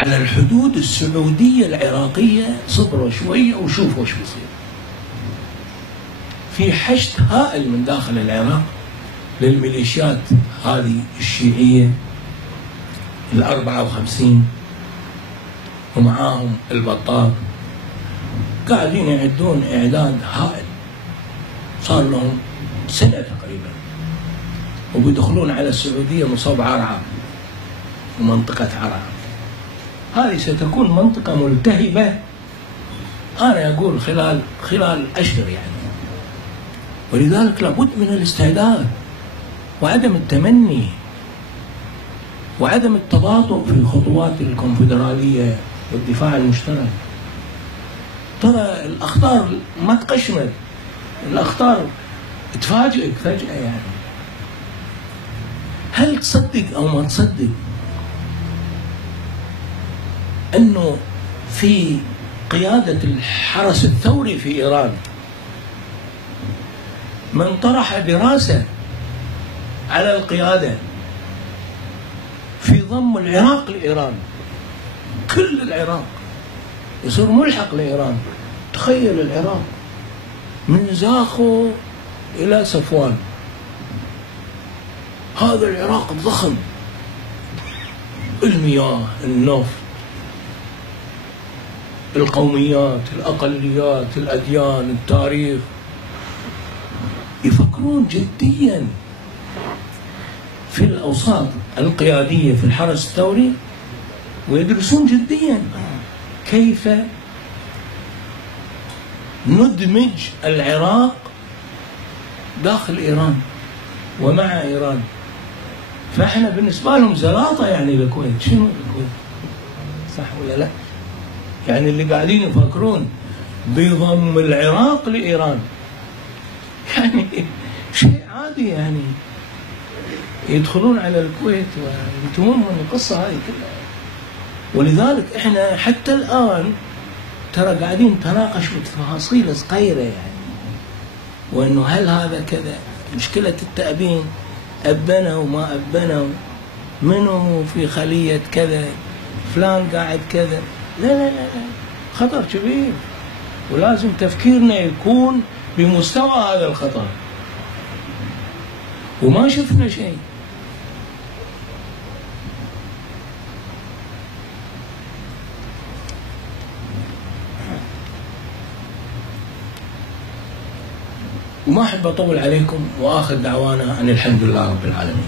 على الحدود السعودية العراقية، صبروا شوية وشوفوا وش بيصير. في حشد هائل من داخل العراق للميليشيات هذه الشيعية ال54 ومعاهم البطال، قاعدين يعدون إعداد هائل، صار لهم سنة تقريبا، وبيدخلون على السعودية مصاب عرعر ومنطقة عرعر. هذه ستكون منطقة ملتهبة، أنا أقول خلال أشهر يعني. ولذلك لابد من الاستعداد وعدم التمني وعدم التباطؤ في خطوات الكونفدرالية والدفاع المشترك. ترى الأخطار ما تقشمت، الأخطار تفاجئك فجأة يعني. هل تصدق أو ما تصدق أنه في قيادة الحرس الثوري في إيران من طرح دراسة على القيادة في ضم العراق لإيران، كل العراق يصير ملحق لإيران. تخيل العراق من زاخو إلى صفوان، هذا العراق الضخم، المياه، النفط، القوميات، الأقليات، الأديان، التاريخ. يفكرون جديا في الأوساط القيادية في الحرس الثوري، ويدرسون جديا كيف ندمج العراق داخل إيران ومع إيران. فإحنا بالنسبة لهم زلاطة يعني الكويت. شنو الكويت؟ صح ولا لا؟ يعني اللي قاعدين يفكرون بضم العراق لإيران يعني شيء عادي يعني. يدخلون على الكويت وينتهون من القصة هذه كلها. ولذلك احنا حتى الآن ترى قاعدين نتناقش بتفاصيل صغيرة يعني، وانه هل هذا كذا، مشكلة التأبين، أبنوا وما أبنوا، منو في خلية كذا، فلان قاعد كذا. لا لا لا لا، خطر كبير، ولازم تفكيرنا يكون بمستوى هذا الخطر. وما شفنا شيء. وما أحب أطول عليكم، وآخر دعوانا أن الحمد لله رب العالمين.